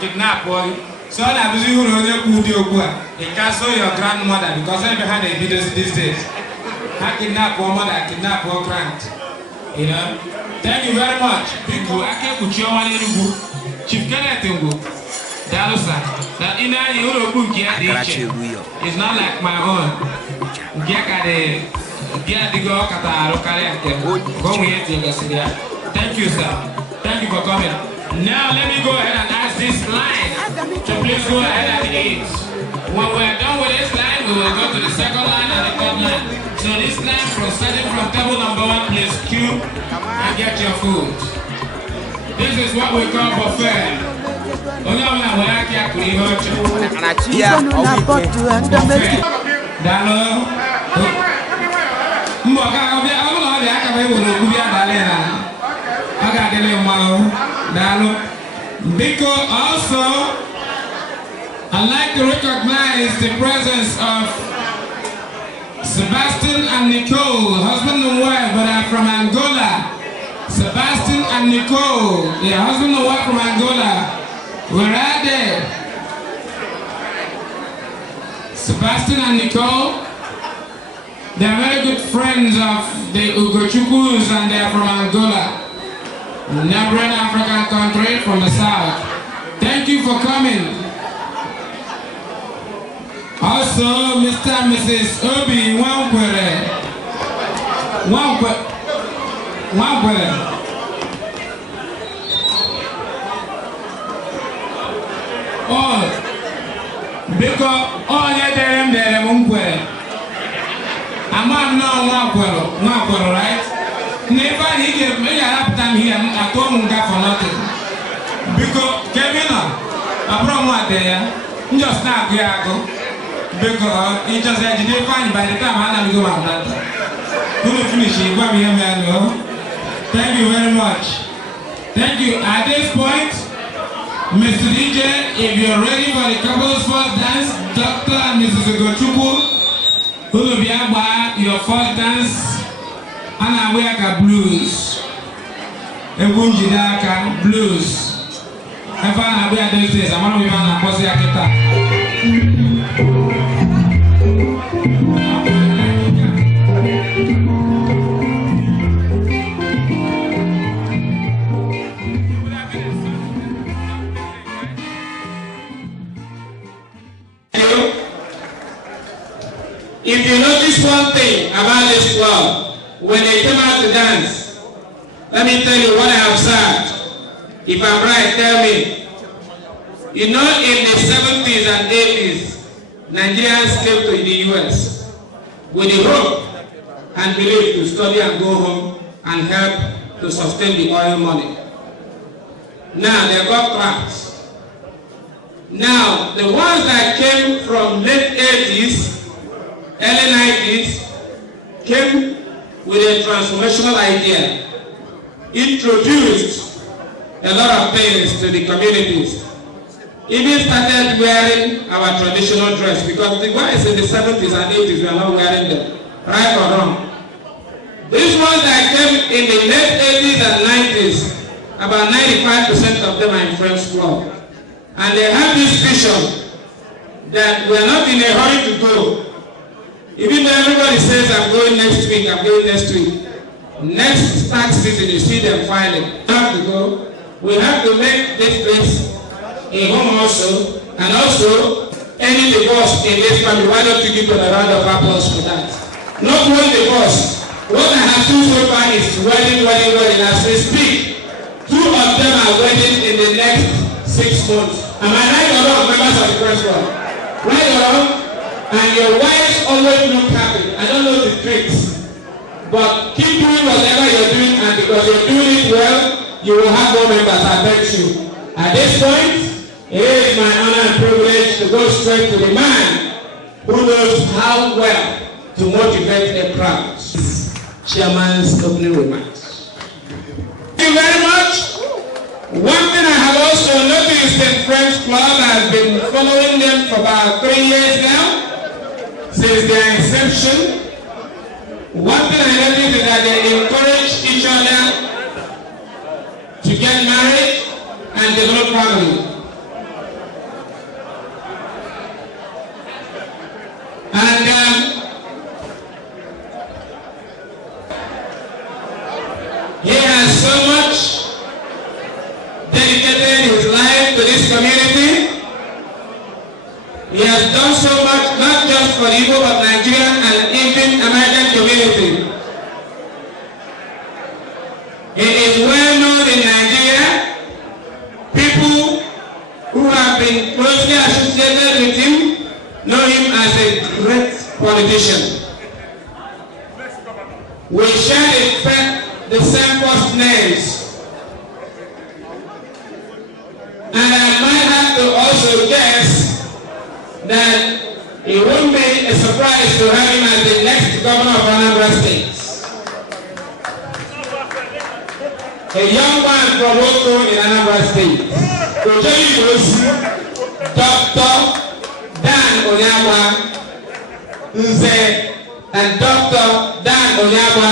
kidnap boy. So I'm busy who know they cancel your grandmother because I behind the videos these days. I kidnap one mother, kidnap one grand. You know? Thank you very much. People, I can't put you on any Chief Kenneth. Dalusa. That in a Euro book it's not like my own. Get the go Thank you, sir. Thank you for coming. Now let me go ahead and ask this line to please go ahead and eat. When we're done with this line, we will go to the second line and the third line. So this line starting from table number 1, please queue and get your food. This is what we call buffet. Because also I'd like to recognize the presence of Sebastian and Nicole, husband and wife, but are from Angola. Sebastian and Nicole, their husband and wife from Angola. We're right there. Sebastian and Nicole, they're very good friends of the Ugochukwus and they're from Angola, a neighboring African country from the south. Thank you for coming. Also, Mr. and Mrs. Obi Wankwere. Oh, because all your damn I'm not one, right? Never he gave me a lap time here at home for nothing. Because Kevin, I brought one there, just now, because he just had to find by the time I go out. Couldn't finish it, but thank you very much. Thank you. At this point, Mr. DJ, if you're ready for the couple's first dance, Dr. and Mrs. Ugochukwu, who will be about your first dance, and we have blues. Ebunjidaka blues. I found we are those days. I'm going to be on a posse akita. If you notice one thing about this club, when they came out to dance, let me tell you what I observed. If I'm right, tell me. You know, in the 70s and 80s, Nigerians came to the US with the hope and belief to study and go home and help to sustain the oil money. Now they got trapped. Now, the ones that came from late 80s, early 90s, came with a transformational idea, introduced a lot of things to the communities, even started wearing our traditional dress, because the guys in the 70s and 80s were not wearing them, right or wrong. These ones that came in the late 80s and 90s, about 95% of them are in French Club. And they have this vision that we are not in a hurry to go. Even though everybody says I'm going next week, I'm going next week. Next tax season, you see them filing. We have to go. We have to make this place a home also. And also, any divorce in this family, why don't you give them a round of applause for that? Not one divorce. What I have seen so far is wedding. As we speak, 2 of them are wedding in the next 6 months. Am I right or wrong, members of the press club? Right or wrong? And your wives always look happy. I don't know the tricks. But keep doing whatever you're doing, and because you're doing it well, you will have more members, I beg you. At this point, it is my honor and privilege to go straight to the man who knows how well to motivate a crowd. Chairman's opening remarks. Thank you very much. One thing I have also noticed in French Club, I've been following them for about 3 years now, since their inception. One thing I noticed is that they encourage each other to get married and develop family. done so much, not just for the Igbo but Nigerian and even American community. He is well known in Nigeria. People who have been closely associated with him know him as a great politician. We share the same first names. And I might have to also guess that it won't be a surprise to have him as the next governor of Anambra State. A young man from Oko in Anambra State. Dr. Dan Onyagwa Nze and Dr. Dan Onyagwa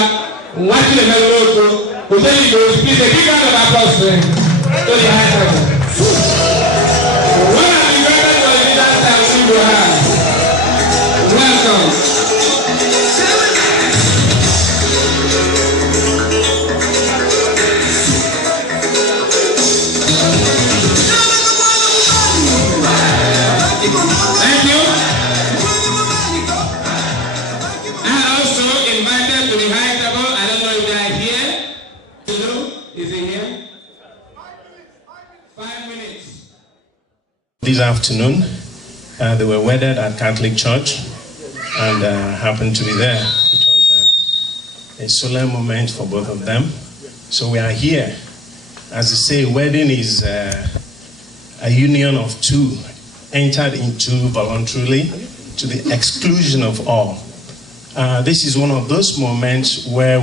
watching the Meloko. Please a big round of applause to him. To the high table. One of the greatest politicians that we will have. Welcome. Thank you. And also invited to the high table. I don't know if they are here. Hello? Is he here? 5 minutes. This afternoon, they were wedded at Catholic Church and happened to be there. It was a solemn moment for both of them. So we are here. As they say, wedding is a union of two entered into voluntarily to the exclusion of all. This is one of those moments where